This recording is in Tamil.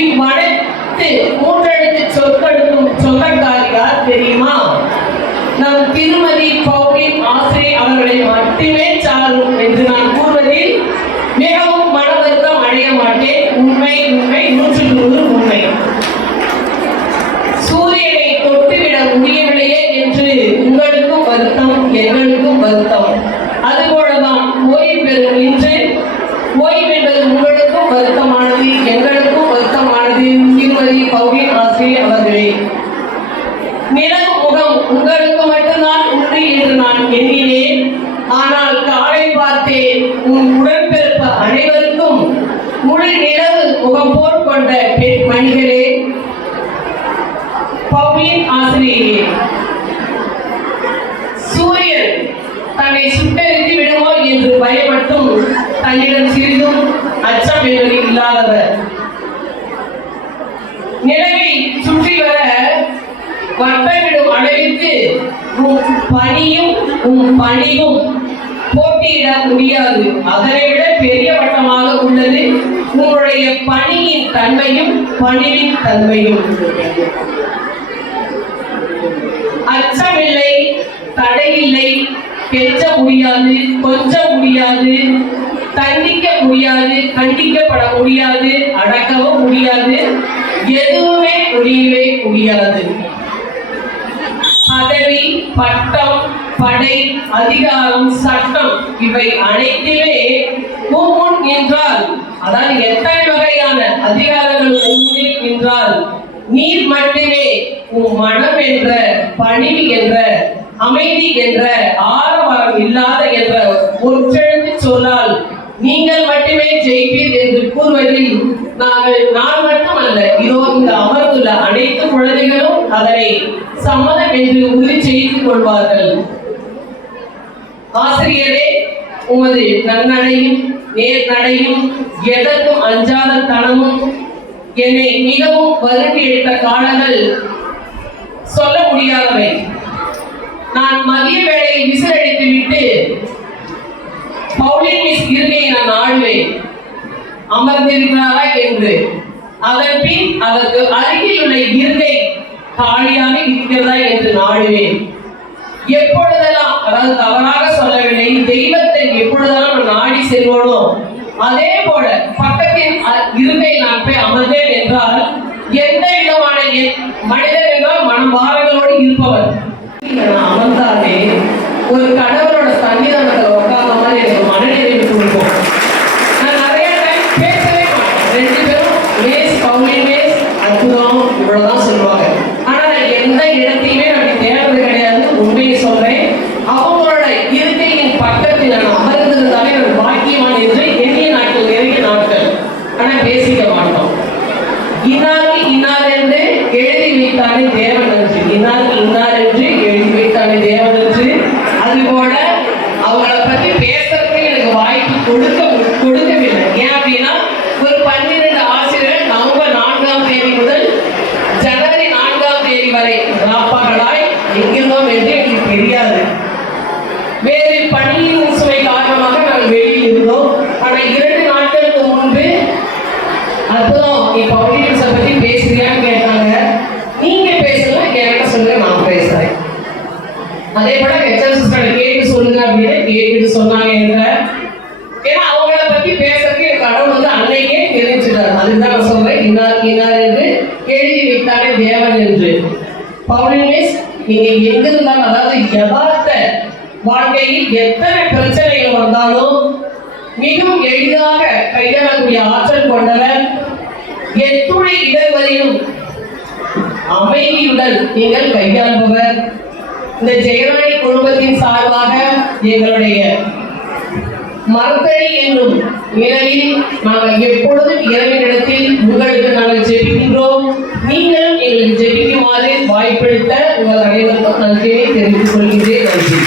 இவ்வனத்து மூன்றெழுத்து சொற்களுக்கும் சொந்தக்காரியார் தெரியுமா? நம் திருமதி பௌரின் ஆசிரியர் அவர்களை மட்டுமே சாரும் என்று நான் கூறுவதில் மிகவும் மன வருத்தம் அடைய மாட்டேன். உண்மை உண்மை நூற்று நூறு உண்மை. சூரியனை தொட்டுவிட முடியவில்லையே என்று உங்களுக்கும் வருத்தம் எங்களுக்கும் வருத்தம். அதுபோலதான் ஓய்வு பெறும் இன்று. ஓய்வு என்பது உங்கள் உங்களுக்கு மட்டும்தான் உண்டு என்று நான் எண்ணினேன். ஆனால் காலை பார்த்தேன் உன் உடன்பிறப்பு அனைவருக்கும் முழு நிலவு முகம் போர் கொண்ட பெண் மனிதரே பவுலின் ஆசிரியரே சூரியன் தன்னை சுட்டெறிந்து விடுவோம் என்று பயப்பட்டும் தன்னிடம் சிறிதும் அச்சம் என்பது இல்லாதவர். நிலவை சுற்றி வர வட்டமிடும் அளவிற்கு உன் பணியும் உன் பணிவும் போட்டியிட முடியாது. அதனை விட பெரிய வட்டமாக உள்ளது உங்களுடைய பணியின் தன்மையும் பணிவின் தன்மையும். அச்சமில்லை தடையில்லை பெச்ச முடியாது கொஞ்ச முடியாது தண்டிக்க முடியாது கண்டிக்கப்பட முடியாது அடக்கவும் முடியாது எதுவுமே முடியவே முடியாது. பட்டம் படை அதிகாரம் சட்டம் இவை அனைத்திலே முன் என்றால் அதாவது எத்தனை வகையான அதிகாரங்கள் முன்னில் என்றால் நீர் மட்டுமே உன் மனம் என்ற பணிவு என்ற அமைதி என்ற ஆரவாரம் இல்லாத என்ற ஒற்றெழுத்து சொன்னால் நீங்கள் மட்டுமே ஜெயிப்பீர் என்று கூறுவதில் நாங்கள் நான் மட்டுமல்ல இதோ இந்த அமர்ந்துள்ள அனைத்து குழந்தைகளும் அதனை சம்மதம் என்று உறுதி செய்து கொள்வார்கள். ஆசிரியரே உமது நன்னடையும் நேர்நடையும் எதற்கும் அஞ்சாத தனமும் என்னை மிகவும் வருந்தி எடுத்த காலங்கள் சொல்ல முடியாதவை. நான் மதிய வேலையை விசிலடித்து விட்டு பவுலின் மிஸ் இருக்கையை நான் ஆழ்வேன். அமர்ந்திருக்கிறாரா என்று. அதன் பின் அதற்கு அருகில் உள்ள இருக்கை காலியாக இருக்கிறதா என்று நாடுவேன் எப்பொழுதெல்லாம் அதாவது தவறாக சொல்லவில்லை தெய்வத்தை எப்பொழுதெல்லாம் நான் நாடி செல்வோனோ அதே போல பக்கத்தின் அ- நான் போய் அமர்ந்தேன் என்றால் எந்த விதமான மனிதன் உண்மையை சொல்றேன். அவங்களோட இருக்கையின் பக்கத்தில் நான் அமர்ந்திருந்தாலே நான் பாக்கியவான் என்று எண்ணிய நாட்கள் நிறைய நாட்கள். ஆனா பேசிக்க மாட்டோம். இன்னாரு இன்னார் என்று எழுதி வைத்தானே தேவன் என்று. இன்னாருக்கு இன்னார் என்று எழுதி வைத்தானே தேவன் என்று. அதுபோல அவங்கள பத்தி பேசுறதுக்கு எனக்கு வாய்ப்பு கொடுக்க கொடுக்கவில்லை. ஏன் அப்படின்னா ஒரு பன்னிரண்டு ஆசிரியர் நவம்பர் நான்காம் தேதி முதல் ஜனவரி நான்காம் தேதி வரை ராப்பாக்களாய் எங்கிருந்தோம் என்று எனக்கு தெரியாது. வேறு பணியின் சுமை காரணமாக நாங்கள் வெளியில் இருந்தோம். ஆனால் இரண்டு நாட்களுக்கு முன்பு அப்புறம் நீ பவுலியன்ஸை பத்தி பேசுறியான்னு கேட்டாங்க. நீங்க பேசல கேட்ட சொல்லுங்க நான் பேசுறேன். அதே போல ஹெச்எம் கேட்டு சொல்லுங்க அப்படின்னு கேட்டு சொன்னாங்க என்ற ஏன்னா அவங்கள பத்தி பேசுறதுக்கு என் கடன் வந்து அன்னைக்கே தெரிஞ்சுட்டார் அதுதான் நான் சொல்றேன் இன்னார் இன்னார் என்று எழுதி வைத்தானே தேவன் என்று. பவுலியன்ஸ் நீங்க எங்க இருந்தாலும் அதாவது யதார்த்த வாழ்க்கையில் எத்தனை பிரச்சனைகள் வந்தாலும் மிகவும் எளிதாக கையாளக்கூடிய ஆற்றல் கொண்டவர் எத்துணை இடர்வரையும் அமைதியுடன் நீங்கள் கையாள்பவர். இந்த ஜெயராணி குடும்பத்தின் சார்பாக எங்களுடைய மரத்தடி என்னும் நிலையில் நாங்கள் எப்பொழுதும் இரவினிடத்தில் உங்களுக்கு நாங்கள் ஜெபிக்கின்றோம். நீங்களும் எங்களுக்கு ஜெபிக்குமாறு வாய்ப்பெடுத்த நன்றியை தெரிவித்துக் கொள்கின்றேன் நன்றி